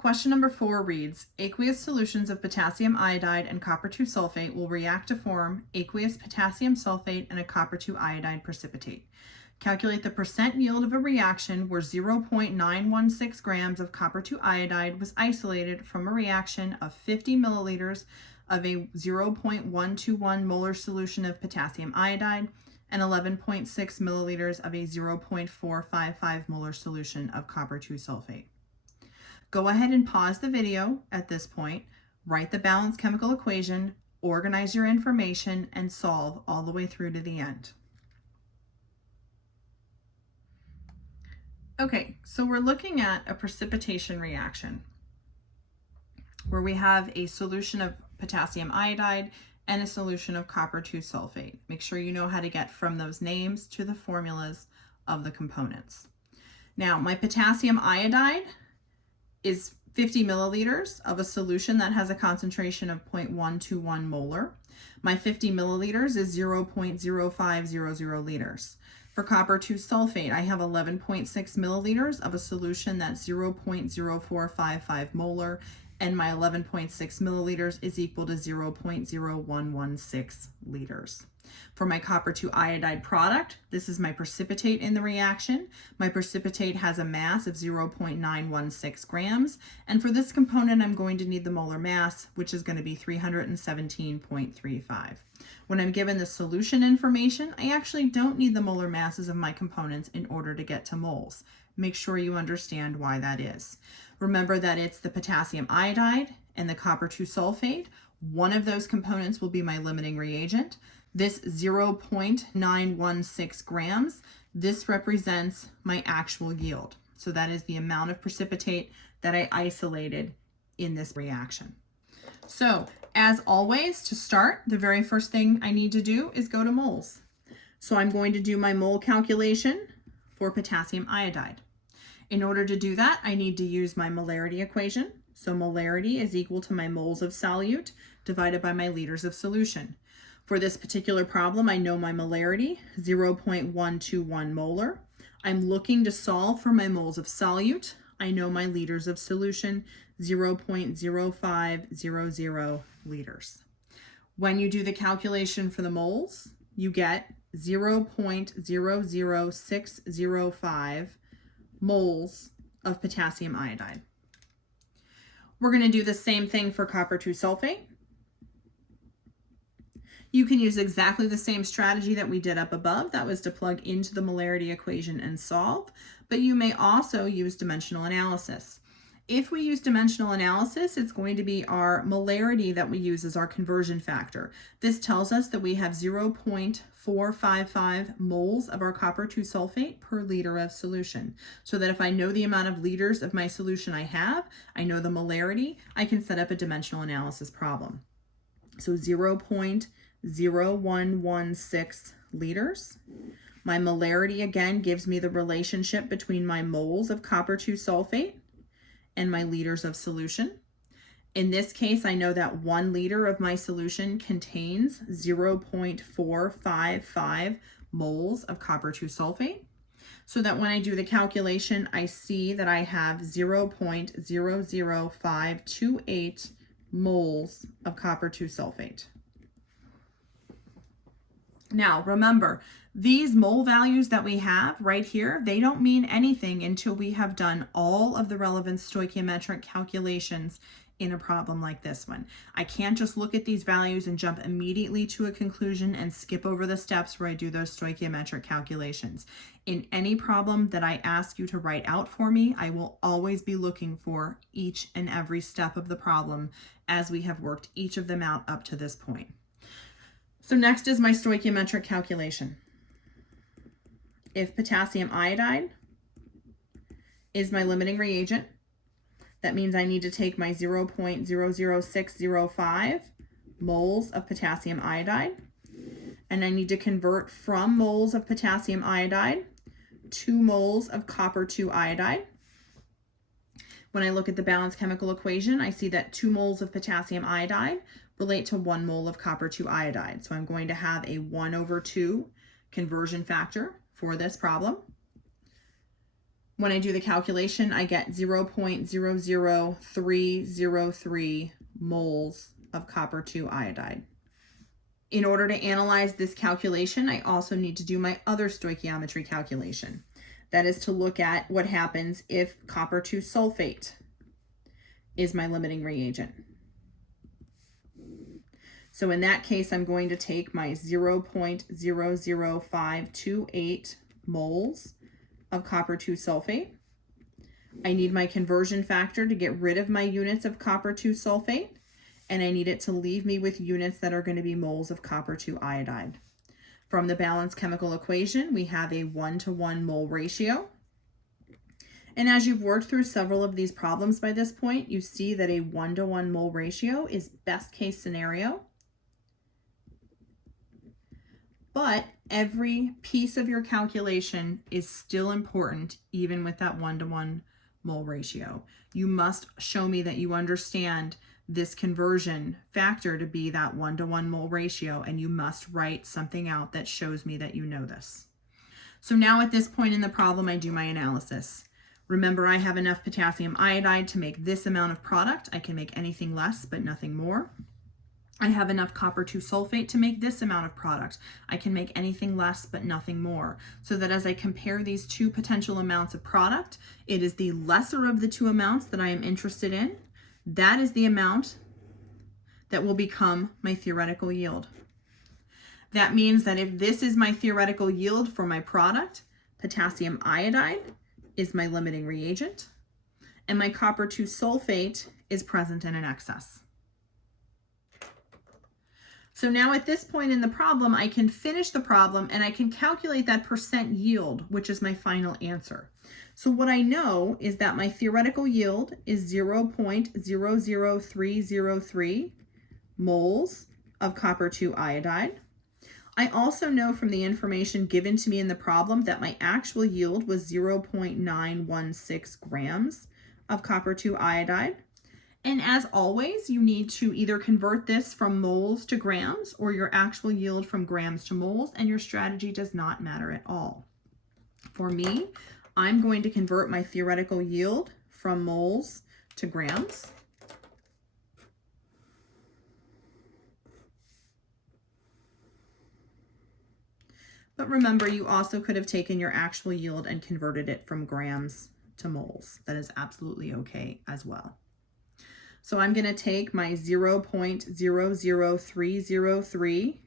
Question number 4 reads, aqueous solutions of potassium iodide and copper 2 sulfate will react to form aqueous potassium sulfate and a copper 2 iodide precipitate. Calculate the percent yield of a reaction where 0.916 grams of copper 2 iodide was isolated from a reaction of 50 milliliters of a 0.121 molar solution of potassium iodide and 11.6 milliliters of a 0.455 molar solution of copper 2 sulfate. Go ahead and pause the video at this point, write the balanced chemical equation, organize your information, and solve all the way through to the end. Okay, so we're looking at a precipitation reaction where we have a solution of potassium iodide and a solution of copper 2 sulfate. Make sure you know how to get from those names to the formulas of the components. Now, my potassium iodide is 50 milliliters of a solution that has a concentration of 0.121 molar. My 50 milliliters is 0.0500 liters. For copper 2 sulfate, I have 11.6 milliliters of a solution that's 0.0455 molar, and my 11.6 milliliters is equal to 0.0116 liters. For my copper 2 iodide product, this is my precipitate in the reaction. My precipitate has a mass of 0.916 grams, and for this component, I'm going to need the molar mass, which is going to be 317.35. When I'm given the solution information, I actually don't need the molar masses of my components in order to get to moles. Make sure you understand why that is. Remember that it's the potassium iodide and the copper 2 sulfate. One of those components will be my limiting reagent. This 0.916 grams, this represents my actual yield. So that is the amount of precipitate that I isolated in this reaction. So as always, to start, the very first thing I need to do is go to moles. So I'm going to do my mole calculation for potassium iodide. In order to do that, I need to use my molarity equation. So molarity is equal to my moles of solute divided by my liters of solution. For this particular problem, I know my molarity, 0.121 molar. I'm looking to solve for my moles of solute. I know my liters of solution, 0.0500 liters. When you do the calculation for the moles, you get 0.00605 moles of potassium iodide. We're going to do the same thing for copper 2 sulfate. You can use exactly the same strategy that we did up above. That was to plug into the molarity equation and solve, but you may also use dimensional analysis. If we use dimensional analysis, it's going to be our molarity that we use as our conversion factor. This tells us that we have 0.455 moles of our copper 2 sulfate per liter of solution. So that if I know the amount of liters of my solution I have, I know the molarity, I can set up a dimensional analysis problem. So 0.0116 liters. My molarity again gives me the relationship between my moles of copper 2 sulfate and my liters of solution. In this case, I know that 1 liter of my solution contains 0.455 moles of copper 2 sulfate. So that when I do the calculation, I see that I have 0.00528 moles of copper 2 sulfate. Now, remember, these mole values that we have right here, they don't mean anything until we have done all of the relevant stoichiometric calculations in a problem like this one. I can't just look at these values and jump immediately to a conclusion and skip over the steps where I do those stoichiometric calculations. In any problem that I ask you to write out for me, I will always be looking for each and every step of the problem as we have worked each of them out up to this point. So next is my stoichiometric calculation. If potassium iodide is my limiting reagent, that means I need to take my 0.00605 moles of potassium iodide, and I need to convert from moles of potassium iodide to moles of copper 2 iodide. When I look at the balanced chemical equation, I see that 2 moles of potassium iodide relate to 1 mole of copper 2 iodide. So I'm going to have a 1/2 conversion factor for this problem. When I do the calculation, I get 0.00303 moles of copper 2 iodide. In order to analyze this calculation, I also need to do my other stoichiometry calculation. That is to look at what happens if copper 2 sulfate is my limiting reagent. So in that case, I'm going to take my 0.00528 moles of copper 2 sulfate. I need my conversion factor to get rid of my units of copper 2 sulfate, and I need it to leave me with units that are going to be moles of copper 2 iodide. From the balanced chemical equation, we have a 1-to-1 mole ratio. And as you've worked through several of these problems by this point, you see that a 1-to-1 mole ratio is best case scenario. But every piece of your calculation is still important, even with that 1-to-1 mole ratio. You must show me that you understand this conversion factor to be that 1-to-1 mole ratio, and you must write something out that shows me that you know this. So now at this point in the problem, I do my analysis. Remember, I have enough potassium iodide to make this amount of product. I can make anything less, but nothing more. I have enough copper 2 sulfate to make this amount of product. I can make anything less, but nothing more. So that as I compare these two potential amounts of product, it is the lesser of the two amounts that I am interested in. That is the amount that will become my theoretical yield. That means that if this is my theoretical yield for my product, potassium iodide is my limiting reagent, and my copper 2 sulfate is present in an excess. So now at this point in the problem, I can finish the problem and I can calculate that percent yield, which is my final answer. So what I know is that my theoretical yield is 0.00303 moles of copper 2 iodide. I also know from the information given to me in the problem that my actual yield was 0.916 grams of copper 2 iodide. And as always, you need to either convert this from moles to grams or your actual yield from grams to moles, and your strategy does not matter at all. For me, I'm going to convert my theoretical yield from moles to grams. But remember, you also could have taken your actual yield and converted it from grams to moles. That is absolutely okay as well. So I'm going to take my 0.00303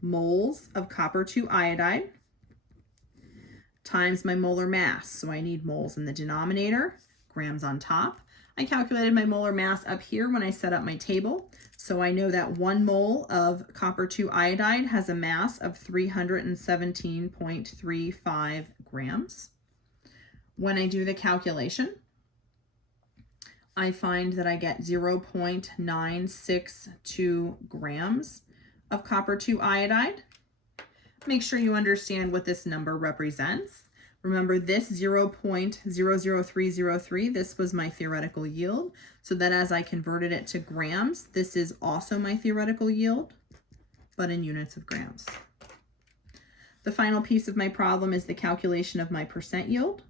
moles of copper 2 iodide times my molar mass. So I need moles in the denominator, grams on top. I calculated my molar mass up here when I set up my table. So I know that 1 mole of copper 2 iodide has a mass of 317.35 grams. When I do the calculation, I find that I get 0.962 grams of copper 2 iodide. Make sure you understand what this number represents. Remember, this 0.00303, this was my theoretical yield, so that as I converted it to grams, this is also my theoretical yield, but in units of grams. The final piece of my problem is the calculation of my percent yield.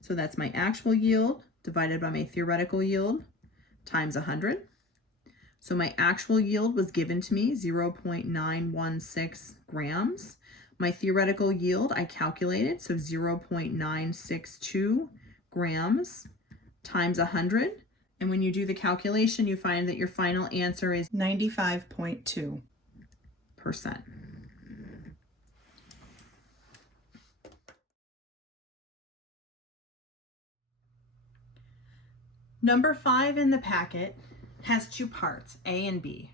So that's my actual yield divided by my theoretical yield times 100. So my actual yield was given to me 0.916 grams. My theoretical yield I calculated, so 0.962 grams times 100. And when you do the calculation, you find that your final answer is 95.2%. Number 5 in the packet has two parts, A and B.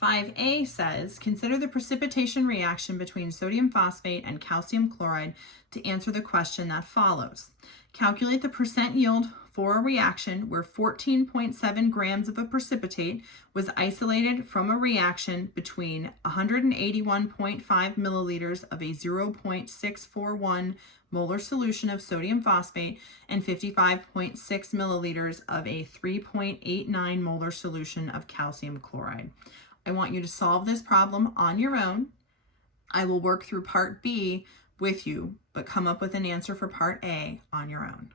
5A says, consider the precipitation reaction between sodium phosphate and calcium chloride to answer the question that follows. Calculate the percent yield for a reaction where 14.7 grams of a precipitate was isolated from a reaction between 181.5 milliliters of a 0.641 molar solution of sodium phosphate and 55.6 milliliters of a 3.89 molar solution of calcium chloride. I want you to solve this problem on your own. I will work through part B with you, but come up with an answer for part A on your own.